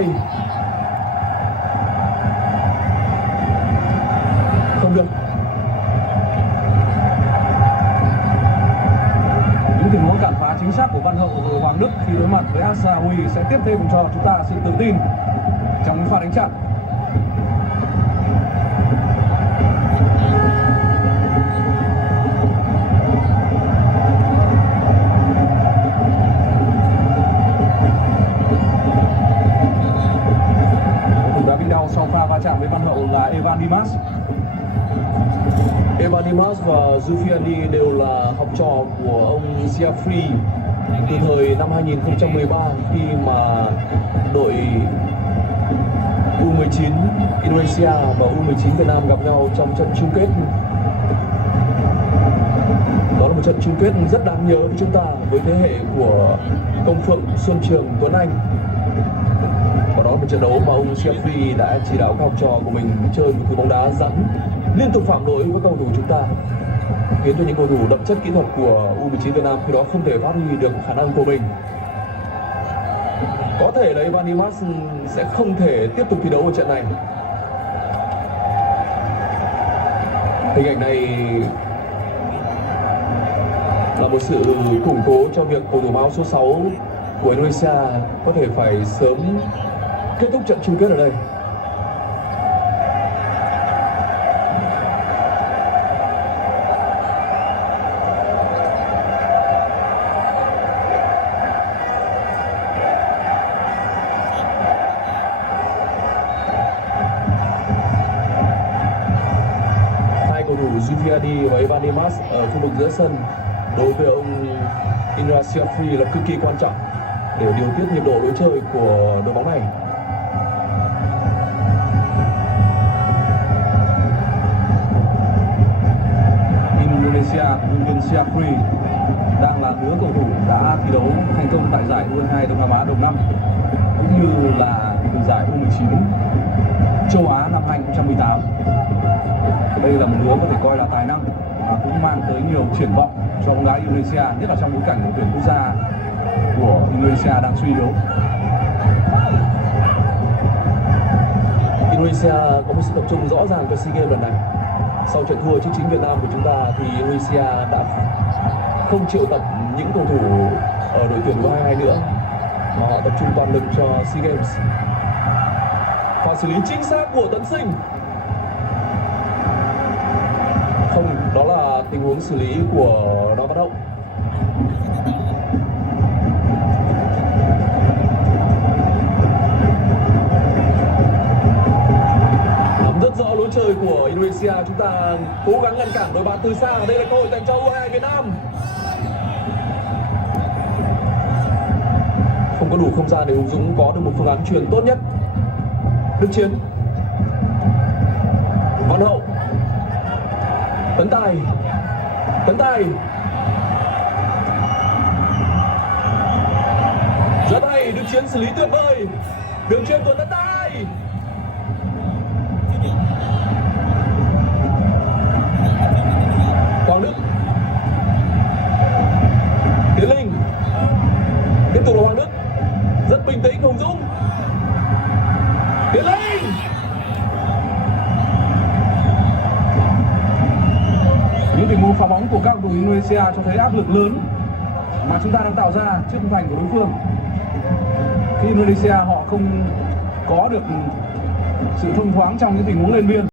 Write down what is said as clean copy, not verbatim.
tay. Không được. Những tình huống cản phá chính xác của Văn Hậu rồi Hoàng Đức khi đối mặt với Asawi sẽ tiếp thêm cho chúng ta sự tự tin trong những pha đánh chặn. Thủ đá bị đau sau pha va chạm với Văn Hậu là Evan Dimas. Evan Dimas và Zufiani đều là học trò của ông Jeffrey từ thời năm 2013 khi mà đội U19 Indonesia và U19 Việt Nam gặp nhau trong trận chung kết. Đó là một trận chung kết rất đáng nhớ với chúng ta, với thế hệ của Công Phượng, Xuân Trường, Tuấn Anh. Và đó là một trận đấu mà ông Jeffrey đã chỉ đạo các học trò của mình chơi một thứ bóng đá rắn, liên tục phạm lỗi với cầu thủ chúng ta, khiến cho những cầu thủ đậm chất kỹ thuật của U19 Việt Nam khi đó không thể phát huy được khả năng của mình. Có thể là Evan Dimas sẽ không thể tiếp tục thi đấu ở trận này. Hình ảnh này là một sự củng cố cho việc cầu thủ áo số 6 của Indonesia có thể phải sớm kết thúc trận chung kết ở đây. Zufiani và Evan Dimas ở khu vực giữa sân đối với ông Indra Syafri là cực kỳ quan trọng để điều tiết nhịp độ lối chơi của đội bóng này. Indonesia Indra Syafri đang là đứa cầu thủ đã thi đấu thành công tại giải U22 Đông Nam Á đầu năm cũng như là giải U19 châu Á năm 2018. Đây là một đứa có thể coi là tài năng và cũng mang tới nhiều triển vọng cho bóng đá Indonesia, nhất là trong bối cảnh đội tuyển quốc gia của Indonesia đang suy yếu. Indonesia có một sự tập trung rõ ràng cho SEA Games lần này. Sau trận thua trước chính Việt Nam của chúng ta thì Indonesia đã không triệu tập những cầu thủ ở đội tuyển U22 nữa mà họ tập trung toàn lực cho SEA Games. Pha xử lý chính xác của Tấn Sinh. Không, đó là tình huống xử lý của Đào Văn Hậu. Nắm rất rõ lối chơi của Indonesia, chúng ta cố gắng ngăn cản đội bạn từ xa. Đây là cơ hội dành cho U22 Việt Nam. Không có đủ không gian để Hùng Dũng có được một phương án chuyền tốt nhất. Đức Chiến, Văn Hậu, Tấn Tài, rất hay, Đức Chiến xử lý tuyệt vời, đường chuyền của Tấn Tài. Quang Đức, Tiến Linh, tiếp tục là Hoàng Đức, rất bình tĩnh. Hùng Dũng, Tiến Linh. Những tình huống phá bóng của các cầu thủ Indonesia cho thấy áp lực lớn mà chúng ta đang tạo ra trước khung thành của đối phương. Khi Indonesia họ không có được sự thông thoáng trong những tình huống lên biên.